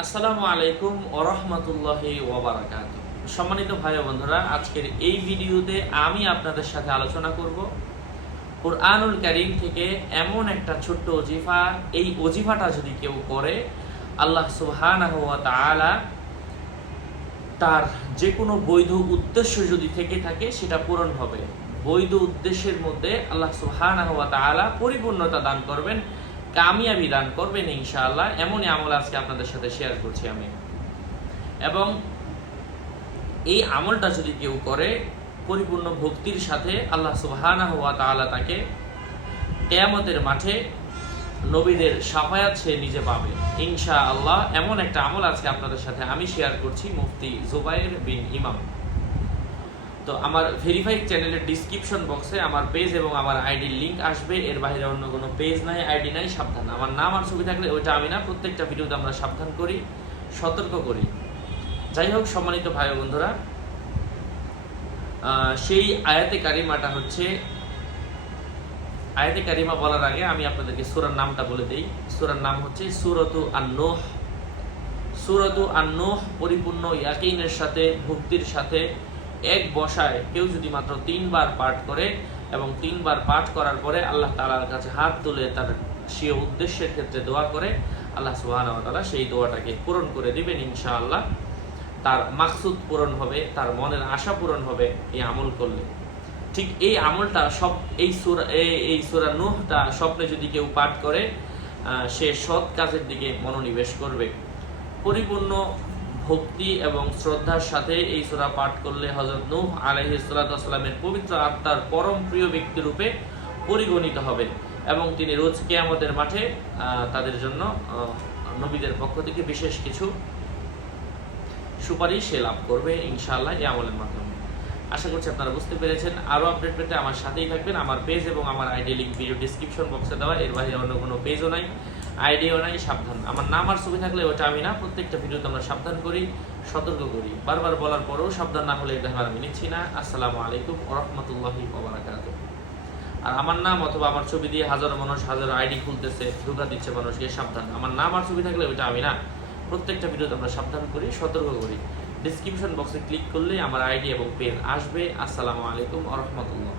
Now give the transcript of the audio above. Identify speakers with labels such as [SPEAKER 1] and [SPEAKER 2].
[SPEAKER 1] আসসালামু আলাইকুম ওরহমতুল্লাহি ওবরাকাত সম্মানিত ভাই বন্ধুরা, আজকের এই ভিডিওতে আমি আপনাদের সাথে আলোচনা করব কোরআনুল কারিম থেকে এমন একটা ছোট্ট অজিফা এই অজিফাটা যদি কেউ করে, আল্লাহ সুবহানাহু ওয়া তাআলা তার যে কোনো বৈধ উদ্দেশ্য যদি থেকে থাকে, সেটা পূরণ হবে। বৈধ উদ্দেশ্যের মধ্যে আল্লাহ সুবহানাহু ওয়া তাআলা পরিপূর্ণতা দান করবেন। কামিয়াবি দান করবেন ইনশাআল্লাহ। এমনই আমল আজকে আপনাদের সাথে শেয়ার করছি আমি। এবং এই আমলটা যদি কেউ করে, পরিপূর্ণ ভক্তির সাথে আল্লাহ সুবহানাহু ওয়া তাআলা তাকে কেয়ামতের মাঠে নবীদের সাফায়াত সে নিজে পাবে। ইনশা আল্লাহ এমন একটা আমল আজকে আপনাদের সাথে আমি শেয়ার করছি, মুফতি জুবাইর বিন ইমাম। তো আমার ভেরিফাইড চ্যানেলের ডিসক্রিপশন বক্সে আমার পেজ এবং আমার আইডির লিংক আসবে। এর বাইরে অন্য কোনো পেজ নাই আইডি নাই, সাবধান। আমার নাম আর ছবি থাকলে ওইটা আমি না, প্রত্যেকটা ভিডিওতে আমরা সাবধান করি, সতর্ক করি। যাই হোক, সম্মানিত ভাই বন্ধুরা সেই আয়াতে কারিমাটা হচ্ছে, আয়াতে কারিমা বলার আগে আমি আপনাদেরকে সুরার নামটা বলে দিই। সুরার নাম হচ্ছে সুরতু আন্নোহ। সুরতু আন্নোহ পরিপূর্ণ ইয়াকিনের সাথে, ভক্তির সাথে এক বসায় কেউ যদি মাত্র তিনবার পাঠ করে এবং তিনবার পাঠ করার পরে আল্লাহ তালার কাছে হাত তুলে তার সে উদ্দেশ্যের ক্ষেত্রে দোয়া করে, আল্লাহ সুবাহ তালা সেই দোয়াটাকে পূরণ করে দিবেন ইনশাআল্লাহ। তার মাকসুদ পূরণ হবে, তার মনের আশা পূরণ হবে এই আমল করলে। ঠিক এই আমলটা সব, এই সুরা, এই- সুরা নুহটা স্বপ্নে যদি কেউ পাঠ করে সে সৎ কাজের দিকে মনোনিবেশ করবে। পরিপূর্ণ ভক্তি এবং শ্রদ্ধার সাথে এই সূরা পাঠ করলে হযরত নূহ আলাইহিস সালামের পবিত্র আত্মার পরম প্রিয় ব্যক্তি রূপে পরিগণিত হবে এবং তিনি রোজ কিয়ামতের মাঠে তাদের জন্য নবীদের পক্ষ থেকে বিশেষ কিছু সুপারিশ সে লাভ করবে ইনশাআল্লাহ এই আমলের মাধ্যমে। আশা করছি আপনারা বুঝতে পেরেছেন। আরও আপডেট পেতে আমার সাথেই থাকবেন। আমার পেজ এবং আমার আইডি লিঙ্ক ভিডিও ডিসক্রিপশন বক্সে দেওয়া। এর বাইরে অন্য কোনো পেজও নাই। আইডিও নাই, সাবধান। আমার নাম আর ছবি থাকলে ওটা আমি না, প্রত্যেকটা ভিডিওতে আমরা সাবধান করি, সতর্ক করি। বারবার বলার পরেও সাবধান না হলে এটা আমি নিচ্ছি না। আসসালামু আলাইকুম ওরহমতুল্লাহি ওবরাকাত আর আমার নাম অথবা আমার ছবি দিয়ে হাজারো মানুষ হাজারো আইডি খুলতেছে, ধোকা দিচ্ছে মানুষকে, সাবধান। আমার নাম আর ছবি থাকলে ওইটা আমি না। প্রত্যেকটা ভিডিওতে আমরা সাবধান করি, সতর্ক করি। ডিসক্রিপশন বক্সে ক্লিক করলে আমার আইডি এবং পেন আসবে। আসসালামু আলাইকুম আ রহমতুল্লাহ।